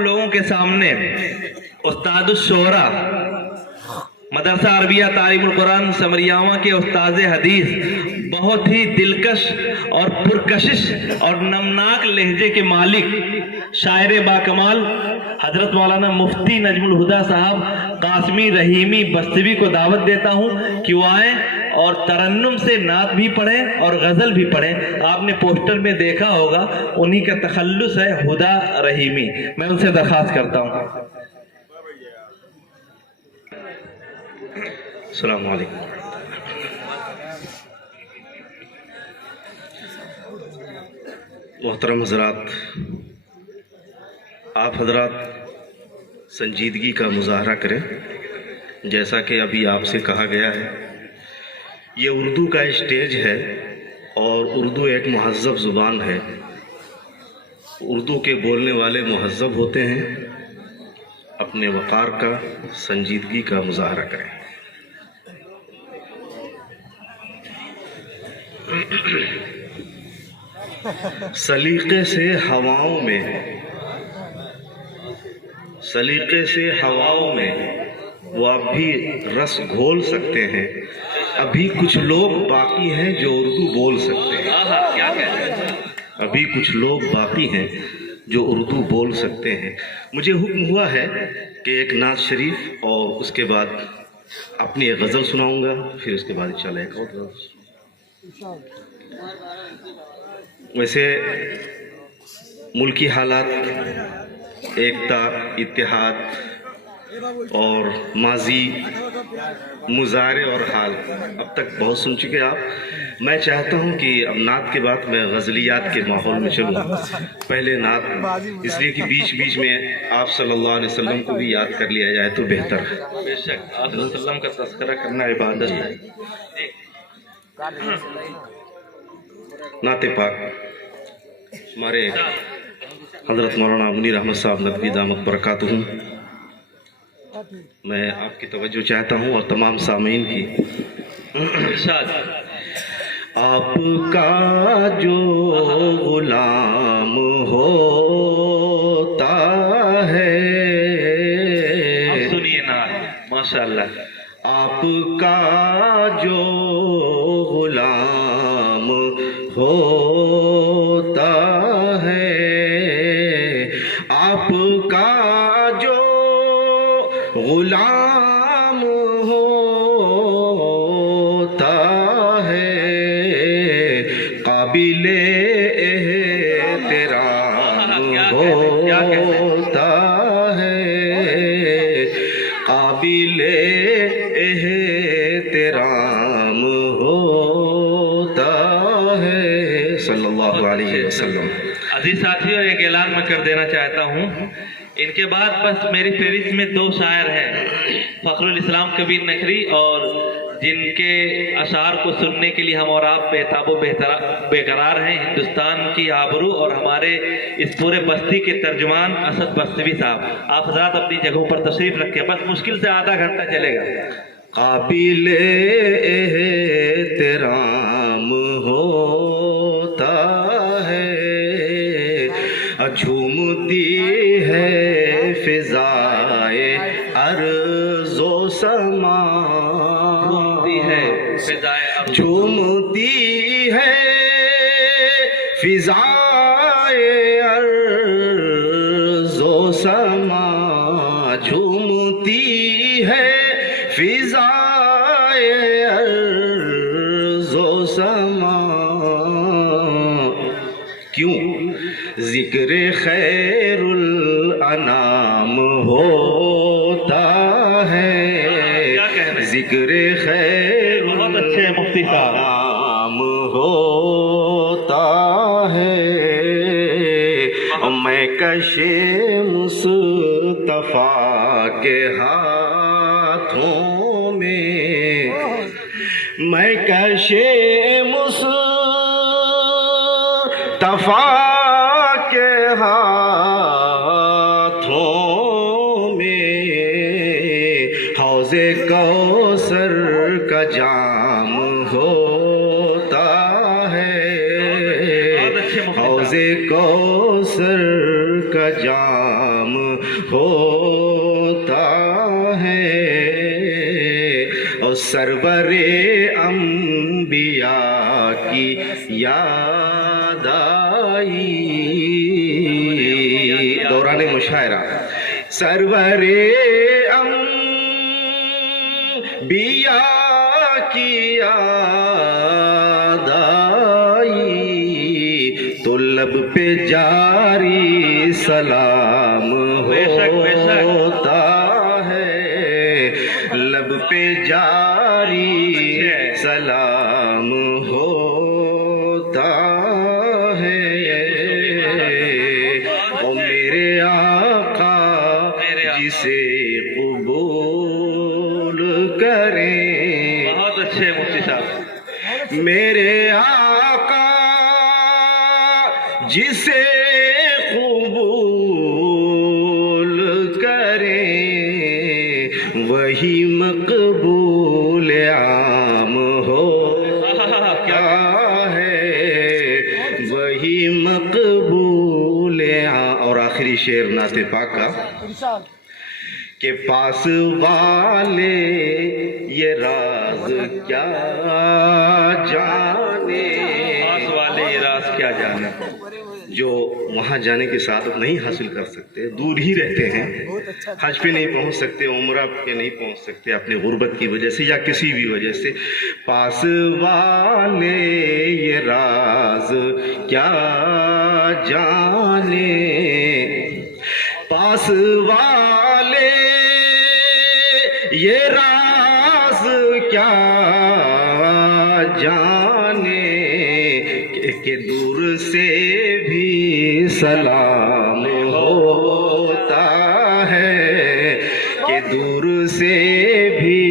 लोगों के सामने उस्ताद शोरा मदरसा अरबिया तालीमुल कुरान समरियावा के उस्ताद हदीस बहुत ही दिलकश और पुरकशिश और नमनाक लहजे के मालिक शायर बाकमाल हजरत मौलाना मुफ्ती नजमुल हुदा साहब कासमी रहीमी बस्तवी को दावत देता हूँ कि वो आए और तरन्नुम से नात भी पढ़ें और गज़ल भी पढ़ें। आपने पोस्टर में देखा होगा, उन्हीं का तखल्लुस है हुदा रहीमी। मैं उनसे दरख्वास्त करता हूँ। अस्सलाम वालेकुम। मोहतरम हज़रात, आप हज़रात संजीदगी का मुजाहरा करें। जैसा कि अभी आपसे कहा गया है, ये उर्दू का स्टेज है और उर्दू एक महज़्ज़ब ज़ुबान है। उर्दू के बोलने वाले महज़्ज़ब होते हैं। अपने वक़ार का, संजीदगी का मुजाहरा करें। सलीक़े से हवाओं में वो आप भी रस घोल सकते हैं। अभी कुछ लोग बाकी हैं जो उर्दू बोल सकते हैं। अभी कुछ लोग बाकी हैं जो उर्दू बोल सकते हैं। मुझे हुक्म हुआ है कि एक नात शरीफ और उसके बाद अपनी एक गज़ल सुनाऊंगा, फिर उसके बाद इंशाअल्लाह एक और गज़ल। वैसे मुल्की हालात, एकता, इत्तेहाद और माजी, मुजारे और हाल अब तक बहुत सुन चुके आप। मैं चाहता हूं कि अब नात के बाद मैं गज़लियात के माहौल में चलूं। पहले नात, इसलिए कि बीच बीच में आप सल्लल्लाहु अलैहि वसल्लम को भी याद कर लिया जाए तो बेहतर है। बेशक आप वसल्लम का तज़किरा करना इबादत है। नाते पाक हमारे हज़रत मौलाना मुनीर अहमद साहब नदवी दामत बरकातुहुम, मैं आपकी तवज्जो चाहता हूँ और तमाम सामीन की। आपका जो गुलाम होता है, सुनिए ना, माशाअल्लाह। आपका जो गुलाम होता है, आपका जो गुलाम होता है, काबिले एहतराम होता है, काबिले एहतराम होता है। सल्लल्लाहु अलैहि वसल्लम। अजीज साथियों, एक ऐलान मैं कर देना चाहता हूँ। इनके बाद बस मेरी फहरिस्त में दो शायर हैं, फखरुल इस्लाम कबीर नकरी, और जिनके अशार को सुनने के लिए हम और आप बेताबो बेकरार हैं, हिंदुस्तान की आबरू और हमारे इस पूरे बस्ती के तर्जुमान असद बस्तवी साहब। आप हज़रात अपनी जगहों पर तशरीफ रखें, बस मुश्किल से आधा घंटा चलेगा। काबिल एहतराम होता है, झूमती है फिजाए अर्ज़ो समा, झूमती है फिजाए अर्ज़ो समा, झूमती है फिजाए अर्ज़ो समा। क्यों? ज़िक्र खैरुल अनाम होता है, ज़िक्र खैरुल अनाम होता है। मैं कशे मुस्तफ़ा के हाथों में, मैं कशे मुस्तफ़ा के हाथों में, हौज़े कौसर का जाम होता है, हौज़े कौसर का जाम سلام ہوتا ہے، اور سرور انبیاء کی یاد آئی، دوران مشاعرہ، سرور انبیاء کی یاد آئی، تو لب پہ جاری سلام ہوتا ہے، لب پہ جاری سلام ہوتا ہے، او میرے آقا جسے قبول کریں، بہت اچھے مفتی صاحب، میرے آقا جسے قبول کریں، وہی مقبول عام ہوتا ہے، وہی مقبول عام۔ اور آخری شعر نعت پاک کا کہ پاس والے یہ راز کیا جانے، پاس والے یہ راز کیا جانے، جو وہاں جانے کی سعادت نہیں حاصل کر سکتے، دور ہی رہتے ہیں، حج پہ نہیں پہنچ سکتے، عمرہ پہ نہیں پہنچ سکتے اپنے غربت کی وجہ سے یا کسی بھی وجہ سے، پاس والے یہ راز کیا جانے، پاس والے یہ راز کیا جانے، کہ دور سے بھی سلام ہوتا ہے، کہ دور سے بھی